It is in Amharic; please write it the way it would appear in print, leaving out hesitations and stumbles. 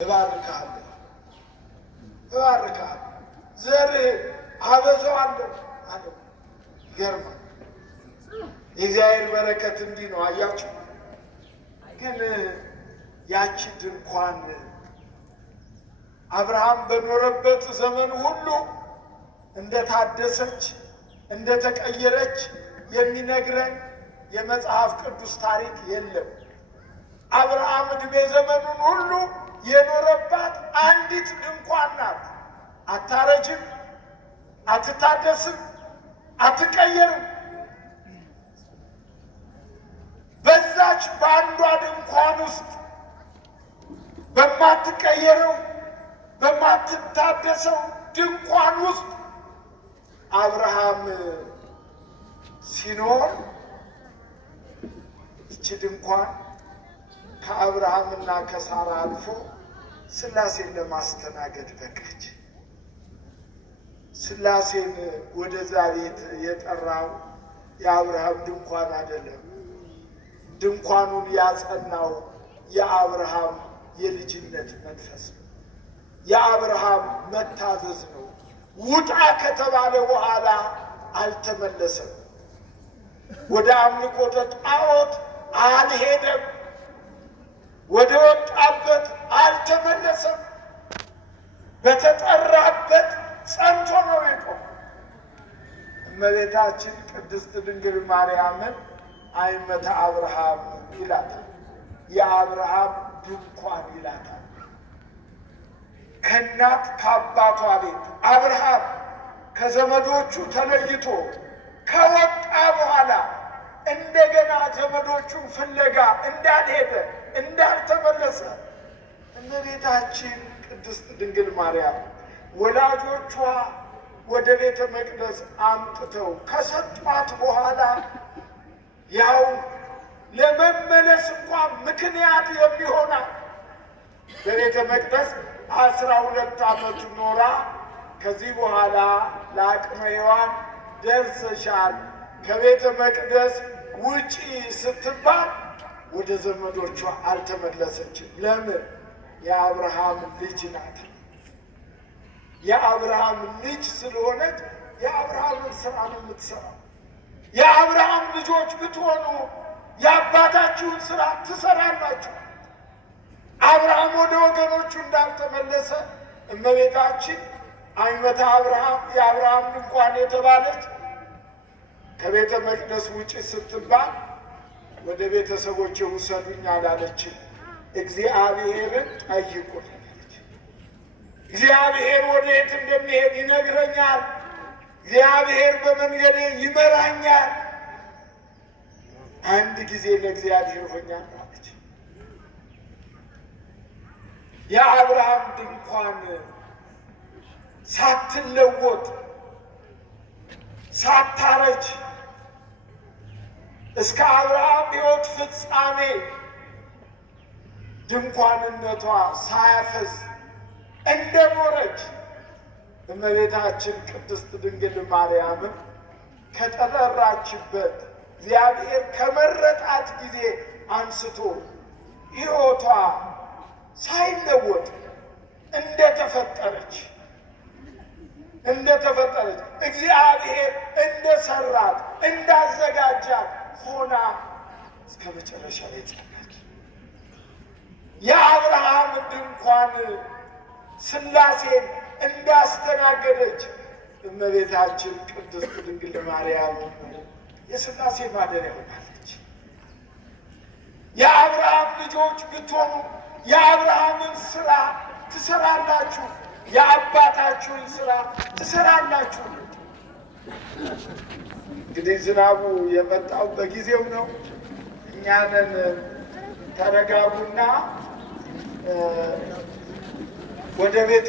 እባርካለሁ ዘር አበዛዋለሁ አለ። ይገርማል። የእግዚአብሔር በረከት እንዲህ ነው። አያችሁ። ግን ያቺ ድንኳን አብርሃም በኖረበት ዘመን ሁሉ እንደታደሰች እንደተቀየረች የሚነግረን የመጽሐፍ ቅዱስ ታሪክ የለም። አብርሃም ዕድሜ ዘመኑን ሁሉ የኖረባት አንዲት ድንኳን ናት። አታረጅም፣ አትታደስም፣ አትቀየርም። በዛች በአንዷ ድንኳን ውስጥ በማትቀየረው በማትታደሰው ድንኳን ውስጥ አብርሃም ሲኖር ይቺ ድንኳን ከአብርሃምና ከሳራ አልፎ ሥላሴን ለማስተናገድ በቃች። ሥላሴን ወደዛ ቤት የጠራው የአብርሃም ድንኳን አይደለም። ድንኳኑን ያጸናው የአብርሃም የልጅነት መንፈስ ነው። የአብርሃም መታዘዝ ነው። ውጣ ከተባለ በኋላ አልተመለሰም። ወደ አምልኮተ ጣዖት አልሄደም። ወደ ወጣበት አልተመለሰም። በተጠራበት ጸንቶ ነው የቆመው። እመቤታችን ቅድስት ድንግል ማርያምን አይመተ አብርሃም ይላታል። የአብርሃም ድንኳን ይላታል። ከእናት ከአባቷ ቤት አብርሃም ከዘመዶቹ ተለይቶ ከወጣ በኋላ እንደገና ዘመዶቹን ፍለጋ እንዳልሄደ እንዳልተመለሰ እመቤታችን ቅድስት ድንግል ማርያም ወላጆቿ ወደ ቤተ መቅደስ አምጥተው ከሰጧት በኋላ ያው ለመመለስ እንኳን ምክንያት የሚሆናት በቤተ መቅደስ 12 ዓመት ኖራ ከዚህ በኋላ ለአቅመ ሔዋን ደርሰሻል ከቤተ መቅደስ ውጪ ስትባል ወደ ዘመዶቿ አልተመለሰችም። ለምን? የአብርሃም ልጅ ናት። የአብርሃም ልጅ ስለሆነች የአብርሃምን ስራ ነው የምትሰራው። የአብርሃም ልጆች ብትሆኑ የአባታችሁን ስራ ትሰራላችሁ። አብርሃም ወደ ወገኖቹ እንዳልተመለሰ እመቤታችን አይመተ አብርሃም የአብርሃም ድንኳን የተባለች ከቤተ መቅደስ ውጭ ስትባል ወደ ቤተሰቦች ውሰዱኝ አላለችም። እግዚአብሔርን ጠይቁት አለች። እግዚአብሔር ወደ የት እንደሚሄድ ይነግረኛል። እግዚአብሔር በመንገዴ ይመራኛል። አንድ ጊዜ ለእግዚአብሔር ሆኛለሁ አለች። የአብርሃም ድንኳን ሳትለወጥ ሳታረጅ እስከ አብርሃም ሕይወት ፍጻሜ ድንኳንነቷ ሳያፈዝ እንደኖረች እመቤታችን ቅድስት ድንግል ማርያምን ከተጠራችበት እግዚአብሔር ከመረጣት ጊዜ አንስቶ ሕይወቷ ሳይለወጥ እንደተፈጠረች እግዚአብሔር እንደሰራት እንዳዘጋጃት ሆና እስከ መጨረሻ ላይ ጸናች። የአብርሃም ድንኳን ሥላሴን እንዳስተናገደች እመቤታችን ቅድስት ድንግል ማርያም የሥላሴ ማደሪያ ሆናለች። የአብርሃም ልጆች ብትሆኑ የአብርሃምን ስራ ትሰራላችሁ፣ የአባታችሁን ስራ ትሰራላችሁ። እንግዲህ ዝናቡ የመጣው በጊዜው ነው። እኛንን ተረጋጉና ወደ ቤተ